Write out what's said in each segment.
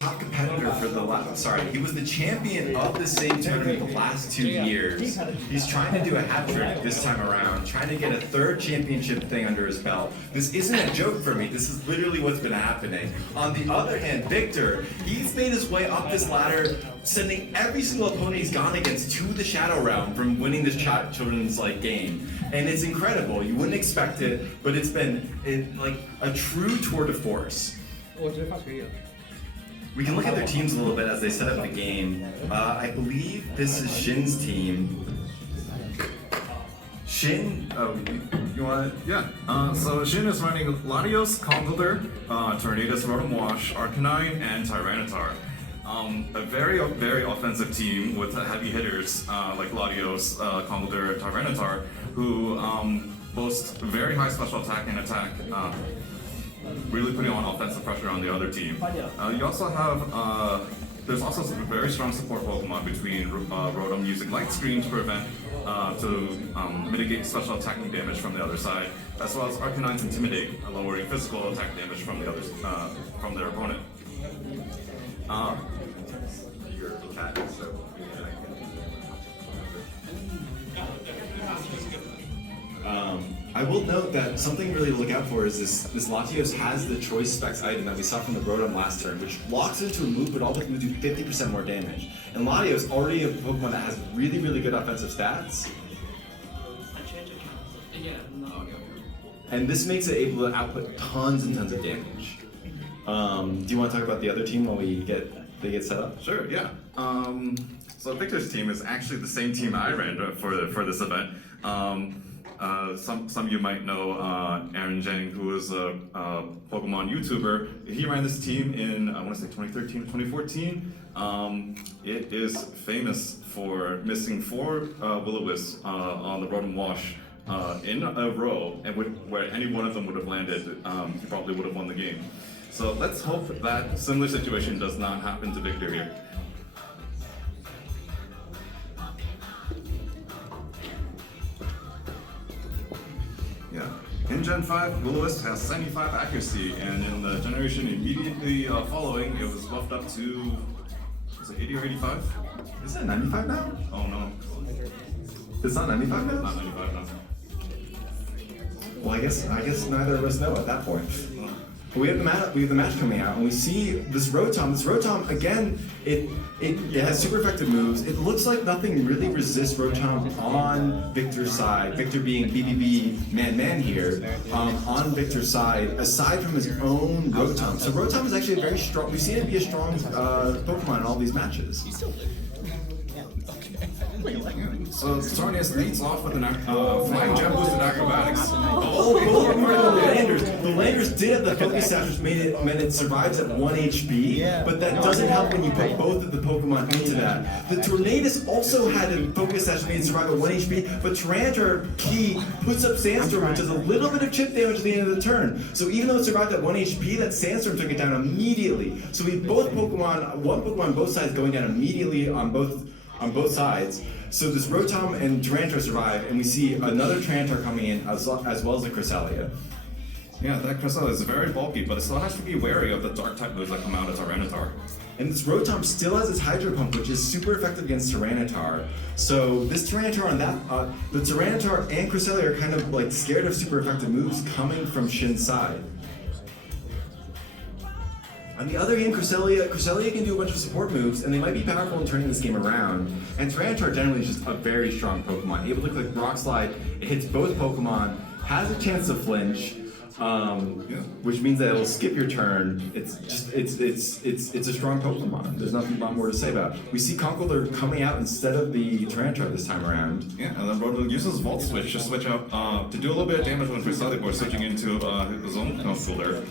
top competitor for the last, sorry, he was the champion of the same tournament the last 2 years. He's trying to do a hat trick this time around, trying to get a third championship thing under his belt. This isn't a joke for me, this is literally what's been happening. On the other hand, Victor, he's made his way up this ladder, sending every single opponent he's gone against to the Shadow Realm from winning this children's game. And it's incredible, you wouldn't expect it, but it's been like a true tour de force. We can look at their teams a little bit as they set up the game. I believe this is Shin's team. Shin, you want to? Yeah, so Shin is running Latios, Conkeldurr, Tornadus, Rotom Wash, Arcanine, and Tyranitar. A very offensive team with heavy hitters like Latios, Conkeldurr, and Tyranitar, who boast very high special attack and attack. Really putting on offensive pressure on the other team. You also have, there's also some very strong support Pokemon between Rotom using Light Screen to prevent, to mitigate special attacking damage from the other side, as well as Arcanine's Intimidate, lowering physical attack damage from the others, from their opponent. Your cat is so I will note that something really to look out for is this Latios has the Choice Specs item that we saw from the Rotom last turn, which locks into a move, but all they can do 50% more damage. And Latios already a Pokemon that has really good offensive stats. And this makes it able to output tons and tons of damage. Do you want to talk about the other team while they get set up? Sure, yeah. So Victor's team is actually the same team I ran for this event. Some of you might know Aaron Jang, who is a Pokemon YouTuber. He ran this team in, I want to say 2013 or 2014. It is famous for missing 4 Will-O-Wisps on the Rotom Wash in a row, and where any one of them would have landed, he probably would have won the game. So let's hope that similar situation does not happen to Victor here. Yeah. In Gen 5, Will-O-Wisp has 75 accuracy, and in the generation immediately following, it was buffed up to, is it 80 or 85? Is it 95 now? Oh no. It's not 95 now? It's not 95 now. Well, I guess neither of us know at that point. But we have the match coming out, and we see this Rotom. This Rotom, again, it has super effective moves. It looks like nothing really resists Rotom on Victor's side. Victor being BBB man here, on Victor's side, aside from his own Rotom. So Rotom is actually a very strong. We've seen it be a strong Pokemon in all these matches. So Sarnias leads off with an flying gem boosted acrobatics. Oh, the Landers. The Landers did have the focus sash, which made it survives at 1 HP, but that doesn't help when you put both of the Pokemon into that. The Tornadus also had a focus sash, made it survive at 1 HP, but Tyranitar Key puts up Sandstorm, which does a little bit of chip damage at the end of the turn. So even though it survived at 1 HP, that Sandstorm took it down immediately. So we have one Pokemon on both sides going down immediately on both sides. So this Rotom and Tyranitar survive, and we see another Tyranitar coming in as well as a Cresselia. Yeah, that Cresselia is very bulky, but it still has to be wary of the Dark-type moves that come out of Tyranitar. And this Rotom still has its Hydro Pump, which is super effective against Tyranitar. So this Tyranitar on that, the Tyranitar and Cresselia are kind of like scared of super effective moves coming from Shin's side. On the other hand, Cresselia can do a bunch of support moves, and they might be powerful in turning this game around. And Tyranitar generally is just a very strong Pokemon. Able to click Rock Slide, it hits both Pokemon, has a chance to flinch, which means that it'll skip your turn. It's a strong Pokemon. There's nothing more to say about it. We see Conkeldurr coming out instead of the Tyranitar this time around. Yeah, and then Rotom uses Volt Switch to switch out to do a little bit of damage when Cresselia before switching into his own Conkeldurr.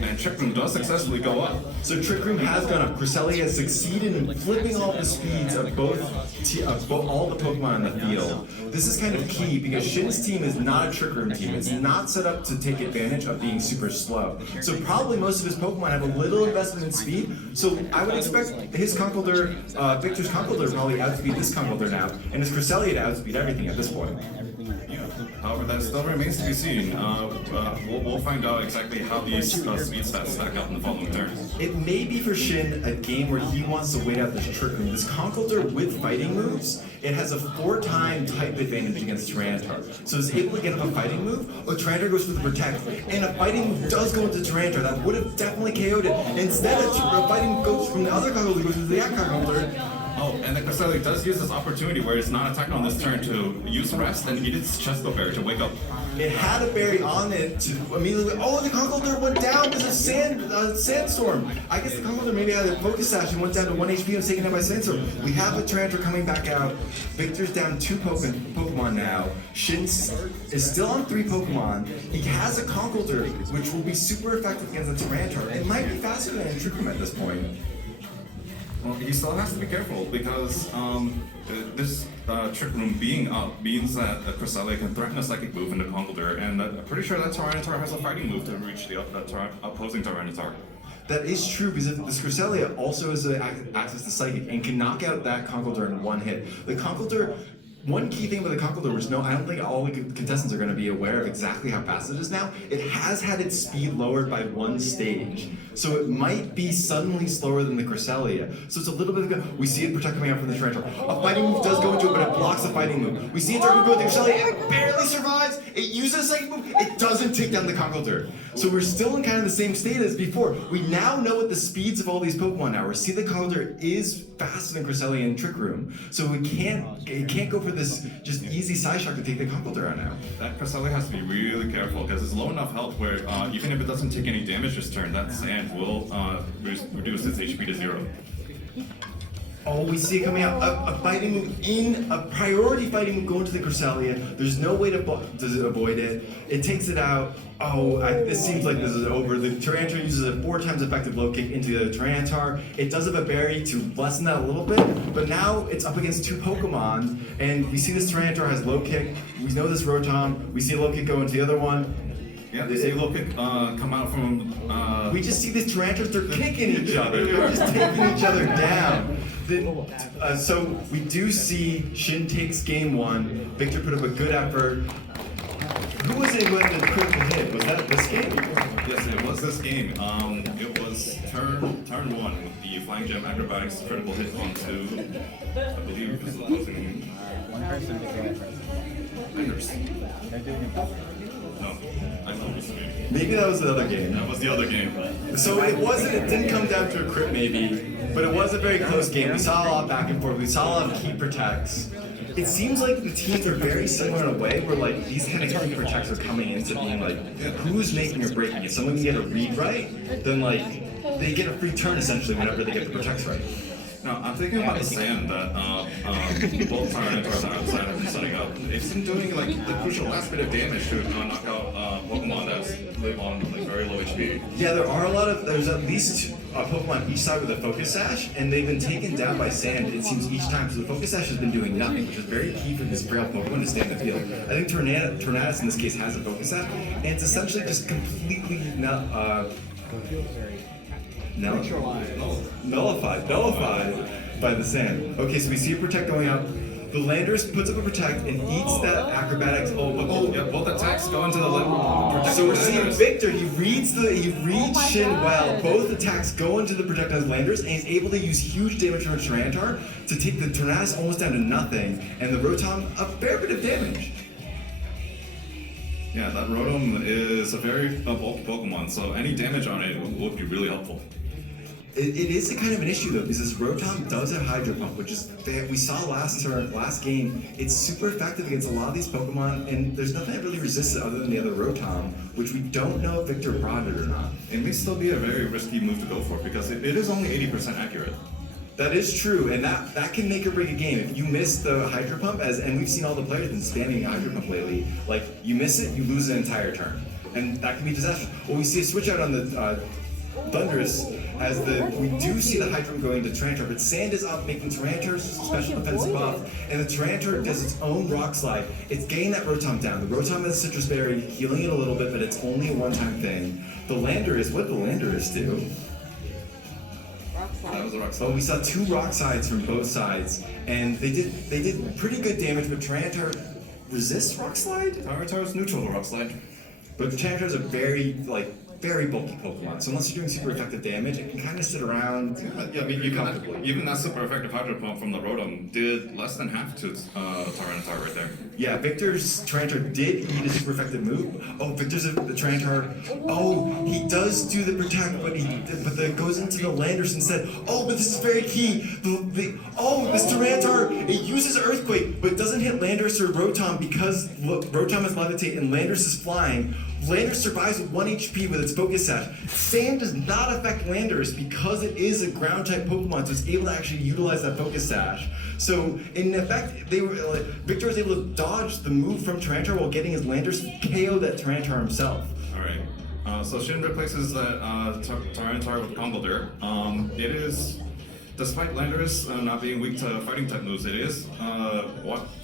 And Trick Room does successfully go up. So Trick Room has gone up. Cresselia has succeeded in flipping all the speeds of all the Pokemon in the field. This is kind of key because Shin's team is not a Trick Room team. It's not set up to take advantage of being super slow. So probably most of his Pokemon have a little investment in speed. So I would expect his Conkeldurr, Victor's Conkeldurr probably outspeed this Conkeldurr now, and his Cresselia to outspeed everything at this point. Yeah. However, that still remains to be seen. We'll find out exactly how these speed stats stack up in the following turn. It may be for Shin a game where he wants to wait out this trick room. This Conkeldurr with fighting moves, it has a 4-time type advantage against Tyranitar. So it's able to get up a fighting move, but Tyranitar goes for the protect, and a fighting move does go into Tyranitar. That would have definitely KO'd it. Instead, a fighting move goes from the other Conkeldurr, goes to the Conkeldurr. Oh, and the Cresselia does use this opportunity where it's not attacking on this turn to use rest and eat its Chesto Berry to wake up. It had a berry on it to immediately. Oh, the Conkeldurr went down. There's a sandstorm. I guess the Conkeldurr maybe had a focus sash and went down to 1 HP and was taken out by sandstorm. We have a Tyranitar coming back out. Victor's down 2 Pokemon now. Shin is still on 3 Pokemon. He has a Conkeldurr, which will be super effective against the Tyranitar. It might be faster than a Trick Room at this point. Well, he still has to be careful because this Trick Room being up means that the Cresselia can threaten a Psychic move into Conkeldurr, and I'm pretty sure that Tyranitar has a fighting move to reach the opposing Tyranitar. That is true because this Cresselia also has access to Psychic and can knock out that Conkeldurr in 1 hit. The Conkeldurr. One key thing with the Conkeldurr was I don't think all the contestants are going to be aware of exactly how fast it is now. It has had its speed lowered by 1 stage. So it might be suddenly slower than the Cresselia. So it's a little bit of we see it protect coming out from the Tyranitar. A fighting move does go into it, but it blocks the fighting move. We see it go with the Cresselia, it barely survives. It uses a second move, it doesn't take down the Conkeldurr. So we're still in kind of the same state as before. We now know what the speeds of all these Pokemon are. We see the Conkeldurr is faster than Cresselia in Trick Room. So it can't go for this just easy side shock to take the Conkeldurr out now. That Cresselia has to be really careful because it's low enough health where even if it doesn't take any damage this turn, that sand will reduce its HP to 0. Oh, we see it coming out. A fighting move a priority fighting move going to the Cresselia. There's no way to avoid it. It takes it out. Oh, this seems like this is over. The Tyranitar uses a 4 times effective low kick into the Tyranitar. It does have a berry to lessen that a little bit, but now it's up against 2 Pokemon, and we see this Tyranitar has low kick. We know this Rotom. We see a low kick go into the other one. Yeah, they see a low kick come out from. We just see the Tyrantars, they're kicking each other. They're just taking each other down. So we do see Shin takes game 1. Victor put up a good effort. Who was it who had the critical hit? Was that this game? Yes, it was this game. It was turn 1 with the Flying Gem Acrobatics critical hit onto, I believe it was the opposing. One person to get it. They're doing it. No, I know this game. Maybe that was the other game. That was the other game. So it didn't come down to a crit maybe, but it was a very close game. We saw a lot back and forth. We saw a lot of key protects. It seems like the teams are very similar in a way where like these kind of key protects are coming into being like who's making or breaking. If someone can get a read right, then like they get a free turn essentially whenever they get the protects right. No, I'm thinking about the sand that both Tyranitars and outside have been setting up. It's been doing like the crucial last bit of damage to knock out Pokemon that live on like very low HP. Yeah, there's at least a Pokemon each side with a Focus Sash, and they've been taken down by sand, it seems, each time. So the Focus Sash has been doing nothing, which is very key for this frail Pokemon to stay in the field. I think Tornadus in this case has a Focus Sash, and it's essentially just completely nullified by the sand. Okay, so we see a Protect going up. The Landorus puts up a Protect and eats that Acrobatics. Both attacks go into the Protect. So we're seeing Victor, he reads Shin well. Both attacks go into the Protect on his Landorus, and he's able to use huge damage from Tyranitar to take the Tornadus almost down to nothing, and the Rotom a fair bit of damage. Yeah, that Rotom is a very bulky Pokemon, so any damage on it would be really helpful. It is a kind of an issue though, because this Rotom does have Hydro Pump, which is we saw last game. It's super effective against a lot of these Pokemon, and there's nothing that really resists it other than the other Rotom, which we don't know if Victor brought it or not. It may still be a very risky move to go for because it is only 80% accurate. That is true, and that can make or break a game. If you miss the Hydro Pump, and we've seen all the players been spamming Hydro Pump lately, like you miss it, you lose an entire turn, and that can be disastrous. Well, we see a switch out on the Thundurus as we do see the Hydro Pump going to Tyranitar, but Sand is up making Tyranitar's special defensive buff, and the Tyranitar does its own Rock Slide. It's getting that Rotom down. The Rotom has Citrus Berry, healing it a little bit, but it's only a one-time thing. The Landorus, what did the Landorus do? That was a Rock Slide. Well, we saw 2 Rock Slides from both sides, and they did pretty good damage, but Tyranitar resist Rock Slide. Tyranitar's neutral to Rock Slide. But the Tyranitar is a very bulky Pokemon, so unless you're doing super effective damage, it can kind of sit around comfortably. Even that super effective Hydro Pump from the Rotom did less than half to Tyranitar right there. Yeah, Victor's Tyranitar did eat a super effective move. Oh, Victor's the Tyranitar. Oh, he does do the protect, but that goes into the Landers instead. Oh, but this is very key. This Tyranitar, it uses Earthquake, but doesn't hit Landers or Rotom because Rotom is Levitate and Landers is flying. Landers survives with 1 HP with its Focus Sash. Sand does not affect Landers because it is a ground type Pokemon, so it's able to actually utilize that Focus Sash. So in effect, Victor was able to dodge the move from Tyranitar while getting his Landers KO that Tyranitar himself. Alright, so Shin replaces that Tyranitar with Conkeldurr. It is, despite Landers not being weak to fighting type moves, it is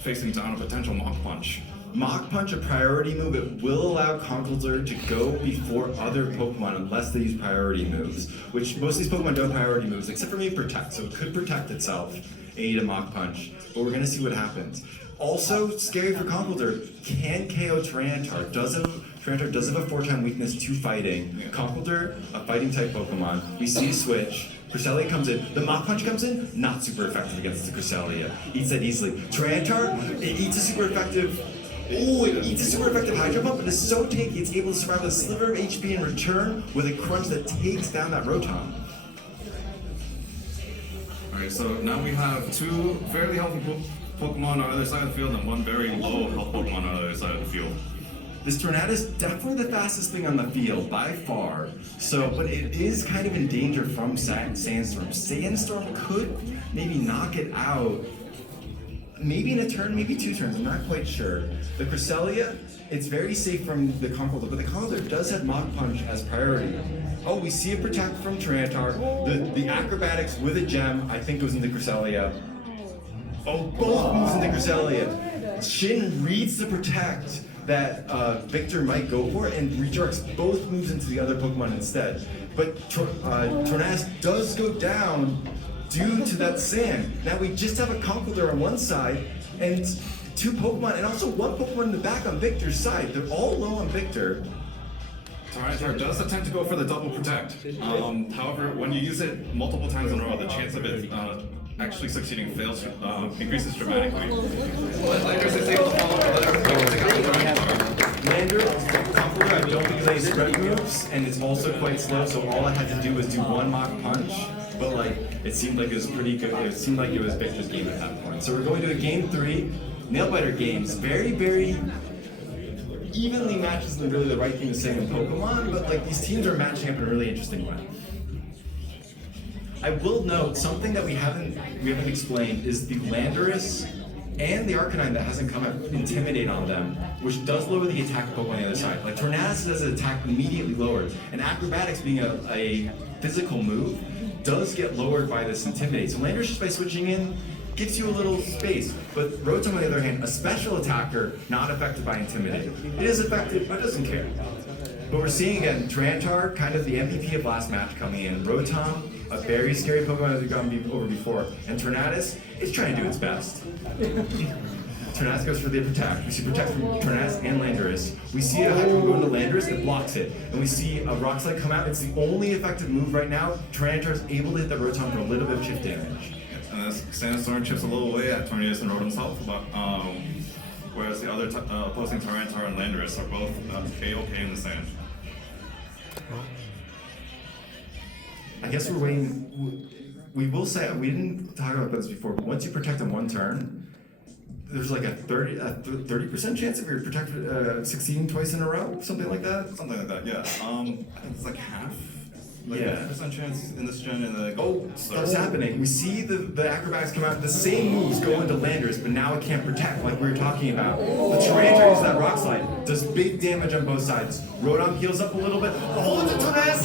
facing down a potential Mach Punch. Mach Punch, a priority move, it will allow Conkeldurr to go before other Pokemon unless they use priority moves, which most of these Pokemon don't have priority moves, except for maybe Protect, so it could protect itself and eat a Mach Punch, but we're going to see what happens. Also, scary for Conkeldurr, can KO Tyranitar. Tyranitar does have a 4-time weakness to fighting. Conkeldurr, a fighting type Pokemon, we see a switch. Cresselia comes in. The Mach Punch comes in, not super effective against the Cresselia. Eats that easily. Tyranitar, it eats a super effective. Oh, it eats a super effective Hydro Pump, but it's so tanky it's able to survive with a sliver of HP in return with a crunch that takes down that Rotom. Alright, so now we have 2 fairly healthy Pokemon on either side of the field and 1 very low health Pokemon on the other side of the field. This Tornado is definitely the fastest thing on the field by far. So, but it is kind of in danger from Sandstorm. Sandstorm could maybe knock it out. Maybe in a turn, maybe 2 turns, I'm not quite sure. The Cresselia, it's very safe from the Conkeldurr, but the Conkeldurr does have Mach Punch as priority. Oh, we see a Protect from Tyranitar. The Acrobatics with a Gem, I think, goes into Cresselia. Oh, both moves into Cresselia. Shin reads the Protect that Victor might go for and redirects both moves into the other Pokemon instead. But Tornadus does go down due to that sand. Now we just have a Conkeldurr on one side and 2 Pokemon, and also 1 Pokemon in the back on Victor's side. They're all low on Victor. Tyranitar does attempt to go for the double protect. However, when you use it multiple times in a row, the chance of it actually succeeding fails increases dramatically. But Landers is able to follow Landers, Conkeldurr, I don't think they spread moves, and it's also quite slow, so all I had to do was do 1 Mach Punch. But it seemed like it was pretty good. It seemed like it was Victor's game at that point. So we're going to a game 3, Nailbiter games. Very, very evenly matched isn't really the right thing to say in Pokemon, but these teams are matching up in a really interesting way. I will note something that we haven't explained is the Landorus and the Arcanine that hasn't come up Intimidate on them, which does lower the attack of Pokemon on the other side. Tornadus has an attack immediately lowered, and Acrobatics being a physical move does get lowered by this Intimidate. So Landorus, just by switching in, gives you a little space. But Rotom, on the other hand, a special attacker, not affected by Intimidate. It is affected, but doesn't care. But we're seeing again, Tyranitar, kind of the MVP of last match coming in. Rotom, a very scary Pokemon that we've gone over before. And Tornadus is trying to do its best. Tornadus goes for the Protect. We see Protect from Tornadus and Landorus. We see a Hydro go into Landorus, it blocks it. And we see a Rock Slide come out. It's the only effective move right now. Tyranitar is able to hit the Rotom for a little bit of chip damage. And as Sandstorm chips a little away at Tornadus and Rotom's health, whereas the other opposing Tyranitar and Landorus are both A-OK in the sand. I guess we're waiting. We will say, we didn't talk about this before, but once you protect in 1 turn, there's a 30% chance of your protect succeeding twice in a row, something like that. Something like that, yeah. I think it's half. Yeah. 50% chance in this gen, and Stuff's happening. We see the Acrobatics come out. The same moves go into Landorus, but now it can't protect, like we were talking about. The Tyranitar uses that Rock Slide, does big damage on both sides. Rotom heals up a little bit. Oh, the Tornadus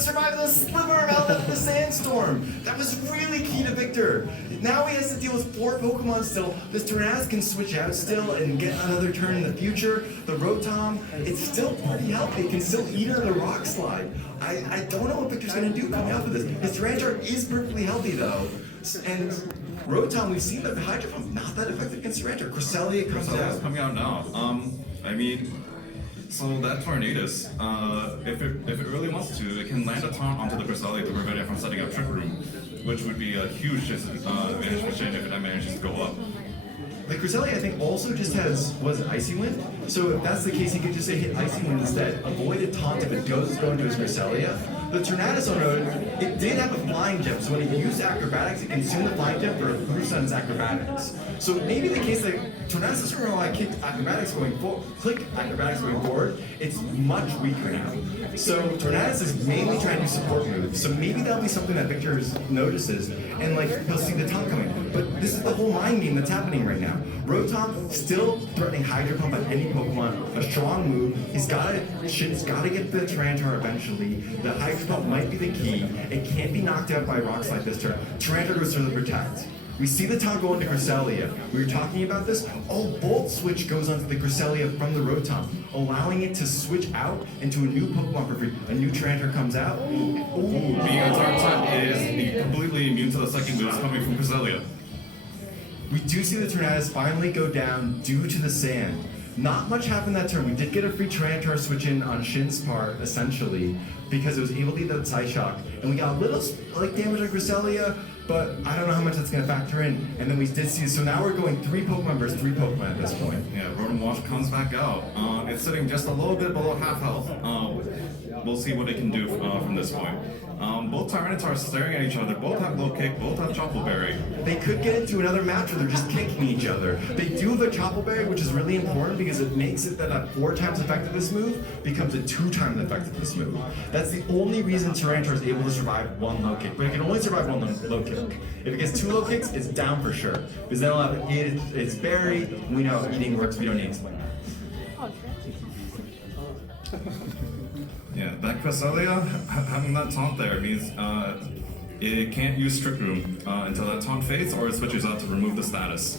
survived a sliver of health of the sandstorm. That was really key to Victor. Now he has to deal with 4 Pokemon still. This Tornadus can switch out still and get another turn in the future. The Rotom, it's still pretty healthy. It can still eat another Rock Slide. I don't know what Victor's going to do coming off of this. His Tyranitar is perfectly healthy though. And Rotom, we've seen that the Hydro Pump not that effective against Tyranitar. Cresselia comes Cresselia's out. coming out now. I mean, so that Tornadus, if it really wants to, it can land a taunt onto the Cresselia to prevent it from setting up Trick Room, which would be a huge advantage for Shin if it manages to go up. The Cresselia, I think, also just has, was it Icy Wind? So if that's the case, he could just say hit Icy Wind instead. Avoid a taunt if it goes going to his Cresselia. The Tornadus on road, it did have a Flying Gem, so when he used Acrobatics, it consumed the Flying Gem for a boost on its Acrobatics. So it may be the case that Tornadus doesn't really like Acrobatics going forward, it's much weaker now. So Tornadus is mainly trying to do support moves, so maybe that'll be something that Victor notices, and like he'll see the taunt coming. But this is the whole mind game that's happening right now. Rotom still threatening Hydro Pump on any Pokemon, a strong move. Shin's gotta get the Tyranitar eventually. The Hydro Pump might be the key. It can't be knocked out by Rock Slide this turn. Tyranitar goes for the Protect. We see the taunt go into Cresselia. We were talking about this. Oh, Bolt Switch goes onto the Cresselia from the Rotom, allowing it to switch out into a new Pokemon for free. A new Tyranitar comes out. Being a Dark type is completely immune to the second boost coming from Cresselia. We do see the Tornadus finally go down due to the sand. Not much happened that turn. We did get a free Tyranitar switch in on Shin's part, essentially, because it was able to get that Side Shock. And we got a little damage on Cresselia, but I don't know how much that's going to factor in. And then we did see, so now we're going 3 Pokemon versus 3 Pokemon at this point. Yeah, Rotom Wash comes back out. It's sitting just a little bit below half health. We'll see what it can do from this point. Both Tyranitar are staring at each other. Both have Low Kick, both have Chople Berry. They could get into another match where they're just kicking each other. They do have a Chople Berry, which is really important because it makes it that a 4 times effectiveness move becomes a 2 times effectiveness move. That's the only reason Tyranitar is able to survive 1 low kick, but it can only survive 1 low kick. If it gets 2 low kicks, it's down for sure. Because then it'll have its berry, and we know how eating works, we don't need to explain that. Yeah, that Cresselia, having that taunt there means it can't use Trick Room until that taunt fades or it switches out to remove the status.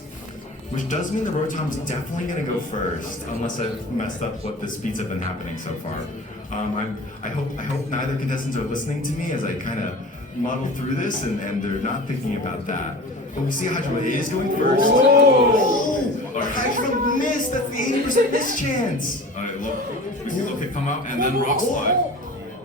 Which does mean the Rotom's definitely going to go first, unless I've messed up what the speeds have been happening so far. I hope neither contestants are listening to me as I kind of muddle through this and they're not thinking about that. But we see Hydro is going first. Oh! Hydro missed! That's the 80% miss chance! Alright, look. We see Low Kick come out and then Rock Slide.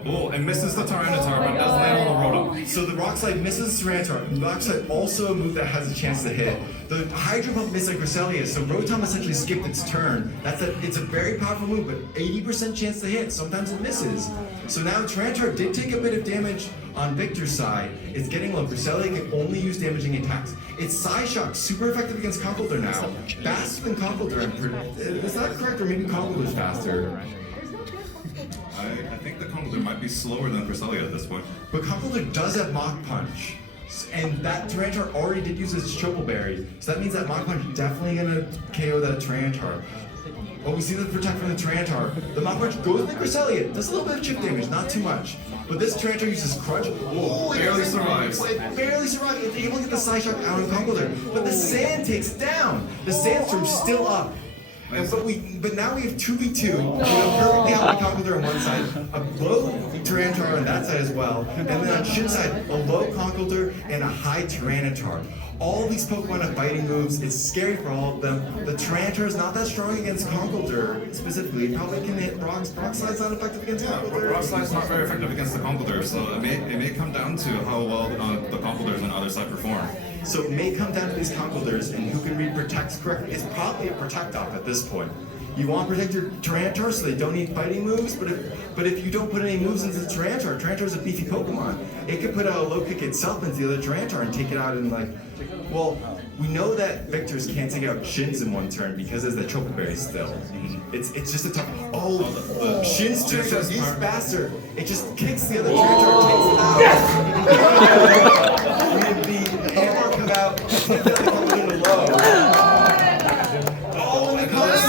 Oh, and misses the Tyranitar, but does land on the Rotom. So the Rock Slide misses Tyranitar. The Rock Slide also a move that has a chance to hit. The Hydro Pump missed like Cresselia, so Rotom essentially skipped its turn. It's a very powerful move, but 80% chance to hit. Sometimes it misses. So now Tyranitar did take a bit of damage on Victor's side. It's getting low. Cresselia can only use damaging attacks. It's Psy Shock, super effective against Conkeldurr now. Faster than Conkeldurr. Is that correct, or maybe Conkeldurr's faster? I think the Conkeldurr might be slower than Cresselia at this point. But Conkeldurr does have Mach Punch. And that Tyranitar already did use its Chople Berry. So that means that Mach Punch is definitely going to KO that Tyranitar. Oh, we see the Protect from the Tyranitar. The Mach Punch goes to the Cresselia. Does a little bit of chip damage, not too much. But this Tyranitar uses Crunch. Oh, barely survives. It barely survives. It's able to get the Side Shock out of Conkeldurr. But the Sand takes down. The Sandstorm's still up. But now we have 2v2. We have perfectly healthy Conkeldurr on one side, a low Tyranitar on that side as well, and then on Shin's side, a low Conkeldurr and a high Tyranitar. All these Pokemon have fighting moves. It's scary for all of them. The Tyranitar is not that strong against Conkeldurr specifically. It probably can hit Rock Slide's not effective against Conkeldurr. Rock Slide's not very effective against the Conkeldurr, so it may come down to how well the Conkeldurrs on the other side perform. So it may come down to these Conkeldurrs and who can read Protects correctly. It's probably a Protect off at this point. You want to protect your Tyranitar so they don't need fighting moves, but if you don't put any moves into the Tyranitar, Tyranitar's a beefy Pokemon. It could put out a low kick itself into the other Tyranitar and take it out in well, we know that Victor's can't take out Shin's in one turn because there's that Chople Berry still. It's just a tough. Oh, Shin's Tyranitar is faster. It just kicks the other Tyranitar and takes it out. The hammer come out, take the other Pokemon in the low. Oh, and it comes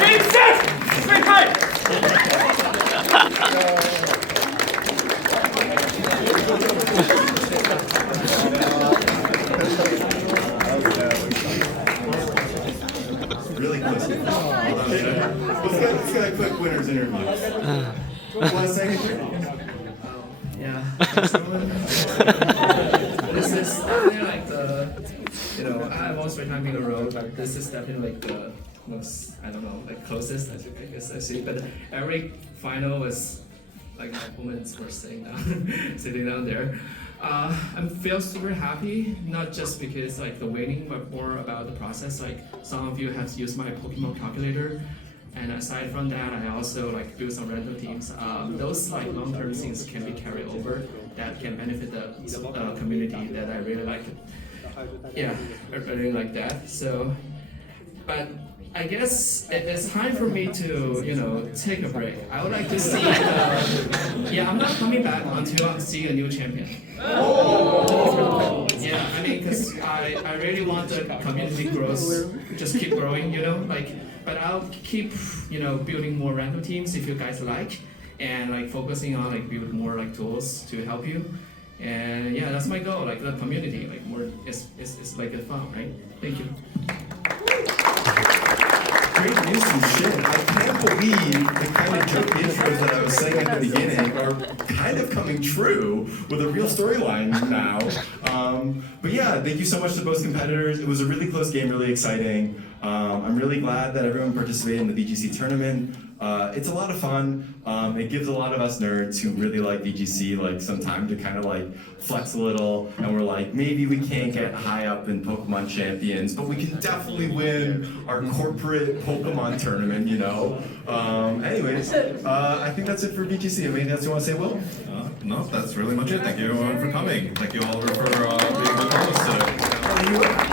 Game, Really close. Let's get a quick winners interview. Last second. Yeah. This is definitely like I've always been having a road, but this is definitely like the most, I don't know, like closest, I guess I see. But every final was like my opponents were sitting down, sitting down there. I feel super happy, not just because like the winning, but more about the process. Like some of you have used my Pokemon calculator. And aside from that, I also like build some random teams. Those like long-term things can be carried over that can benefit the community that I really like. Yeah, I really like that. So, but I guess it's time for me to take a break. I would like to see. Yeah, I'm not coming back until I see a new champion. Oh. Yeah, I mean, because I really want the community growth, just keep growing, But I'll keep, building more random teams if you guys like, and like focusing on like build more like tools to help you. And yeah, that's my goal. Like the community, like more, it's like a fun, right? Thank you. Great news and shit. I can't believe the kind of joke intros that I was saying at the beginning are kind of coming true with a real storyline now. But yeah, thank you so much to both competitors. It was a really close game, really exciting. I'm really glad that everyone participated in the VGC tournament. It's a lot of fun. It gives a lot of us nerds who really like VGC like some time to kind of like flex a little, and we're like, maybe we can't get high up in Pokemon Champions, but we can definitely win our corporate Pokemon tournament, Anyways, I think that's it for VGC. Anything else you want to say, Will? No, that's really much it. Thank you everyone for coming. Thank you, Oliver, for being the host today.